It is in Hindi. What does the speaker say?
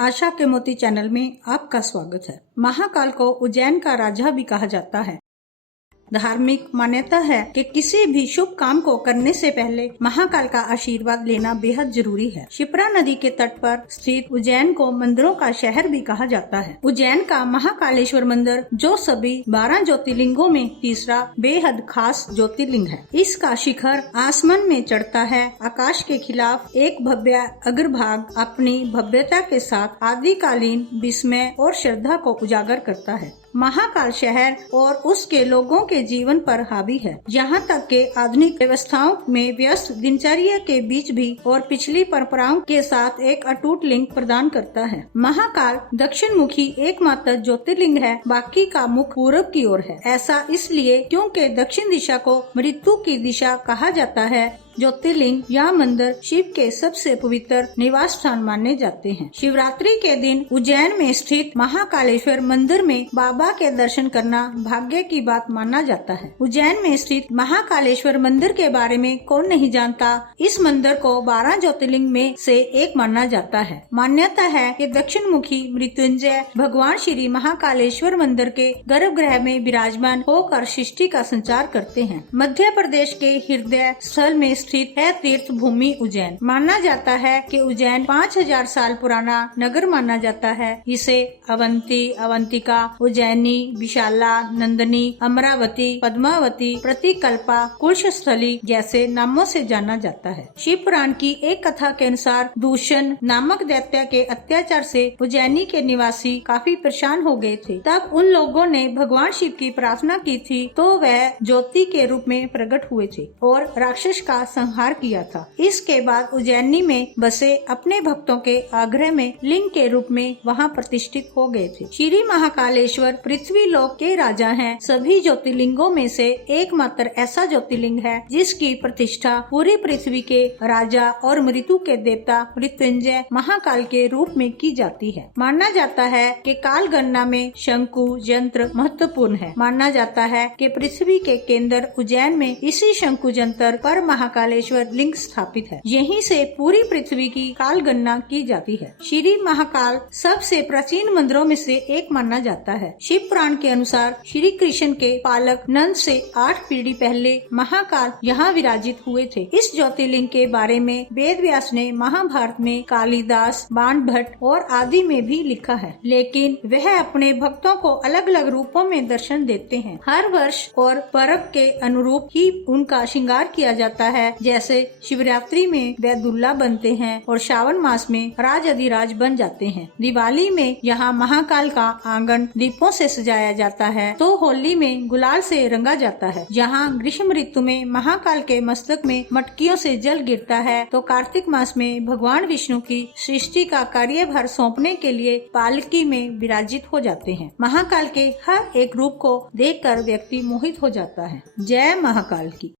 आशा के मोती चैनल में आपका स्वागत है। महाकाल को उज्जैन का राजा भी कहा जाता है। धार्मिक मान्यता है कि किसी भी शुभ काम को करने से पहले महाकाल का आशीर्वाद लेना बेहद जरूरी है। शिप्रा नदी के तट पर स्थित उज्जैन को मंदिरों का शहर भी कहा जाता है। उज्जैन का महाकालेश्वर मंदिर, जो सभी 12 ज्योतिर्लिंगों में तीसरा बेहद खास ज्योतिर्लिंग है। इसका शिखर आसमान में चढ़ता है। आकाश के खिलाफ एक भव्य अग्रभाग अपनी भव्यता के साथ आदिकालीन विस्मय और श्रद्धा को उजागर करता है। महाकाल शहर और उसके लोगों के जीवन पर हावी है, यहाँ तक के आधुनिक व्यवस्थाओं में व्यस्त दिनचर्या के बीच भी और पिछली परंपराओं के साथ एक अटूट लिंक प्रदान करता है। महाकाल दक्षिण मुखी एकमात्र ज्योतिर्लिंग है, बाकी का मुख पूरब की ओर है। ऐसा इसलिए क्योंकि दक्षिण दिशा को मृत्यु की दिशा कहा जाता है। ज्योतिर्लिंग या मंदिर शिव के सबसे पवित्र निवास स्थान माने जाते हैं। शिवरात्रि के दिन उज्जैन में स्थित महाकालेश्वर मंदिर में बाबा के दर्शन करना भाग्य की बात माना जाता है। उज्जैन में स्थित महाकालेश्वर मंदिर के बारे में कौन नहीं जानता। इस मंदिर को 12 ज्योतिर्लिंग में से एक माना जाता है। मान्यता है कि दक्षिण मुखी मृत्युंजय भगवान श्री महाकालेश्वर मंदिर के गर्भगृह में विराजमान होकर सृष्टि का संचार करते हैं। मध्य प्रदेश के हृदय स्थल में स्थित है तीर्थ भूमि उज्जैन। माना जाता है कि उज्जैन 5000 साल पुराना नगर माना जाता है। इसे अवंती, अवंतिका, उज्जैनी, विशाला, नंदनी, अमरावती, पद्मावती, प्रतिकल्पा, कुशस्थली जैसे नामों से जाना जाता है। शिव पुराण की एक कथा के अनुसार दूषण नामक दैत्य के अत्याचार से उज्जैनी के निवासी काफी परेशान हो गए थे। तब उन लोगों ने भगवान शिव की प्रार्थना की थी, तो वह ज्योति के रूप में प्रकट हुए थे और राक्षस का संहार किया था। इसके बाद उज्जैनी में बसे अपने भक्तों के आग्रह में लिंग के रूप में वहां प्रतिष्ठित हो गए थे। श्री महाकालेश्वर पृथ्वी लोक के राजा हैं। सभी ज्योतिर्लिंगों में से एकमात्र ऐसा ज्योतिर्लिंग है जिसकी प्रतिष्ठा पूरी पृथ्वी के राजा और मृत्यु के देवता मृत्युंजय महाकाल के रूप में की जाती है। माना जाता है कि काल गणना में शंकु यंत्र महत्वपूर्ण है। माना जाता है कि पृथ्वी के केंद्र उज्जैन में इसी शंकु यंत्र पर महाकालेश्वर लिंग स्थापित है। यहीं से पूरी पृथ्वी की काल गणना की जाती है। श्री महाकाल सबसे प्राचीन मंदिरों में से एक माना जाता है। शिव पुराण के अनुसार श्री कृष्ण के पालक नंद से 8 पीढ़ी पहले महाकाल यहाँ विराजित हुए थे। इस ज्योतिर्लिंग के बारे में वेद व्यास ने महाभारत में, कालिदास, बाण भट्ट और आदि में भी लिखा है, लेकिन वह अपने भक्तों को अलग अलग रूपों में दर्शन देते हैं। हर वर्ष और पर्व के अनुरूप ही उनका श्रृंगार किया जाता है। जैसे शिवरात्रि में वे दुल्ला बनते हैं और श्रावण मास में राज अधिराज बन जाते हैं। दिवाली में यहाँ महाकाल का आंगन दीपों से सजाया जाता है, तो होली में गुलाल से रंगा जाता है। यहाँ ग्रीष्म ऋतु में महाकाल के मस्तक में मटकियों से जल गिरता है, तो कार्तिक मास में भगवान विष्णु की सृष्टि का कार्यभार सौंपने के लिए पालकी में विराजित हो जाते हैं। महाकाल के हर एक रूप को देखकर व्यक्ति मोहित हो जाता है। जय महाकाल की।